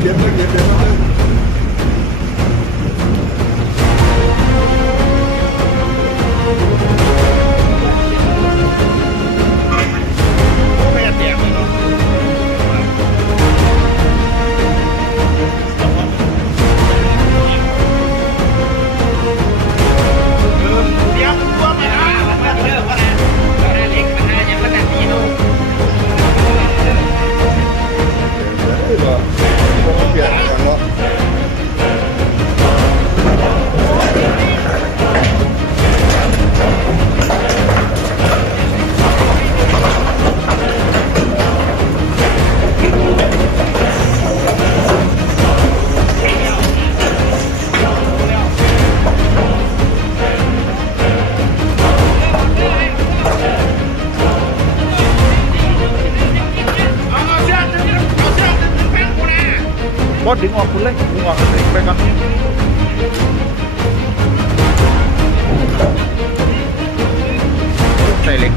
เก็บเลยเก็บเลยไม่กระเตียงเลยเนาะเดี๋ยวตัวไปนะมาเลิกว่านะเราได้เล็กมันได้ยังมันหนักนี่เนาะ เปลี่ยนกันเนาะบดดึงออกคุณเลยดึงออกเลยไปก่อนใส่เหล็ก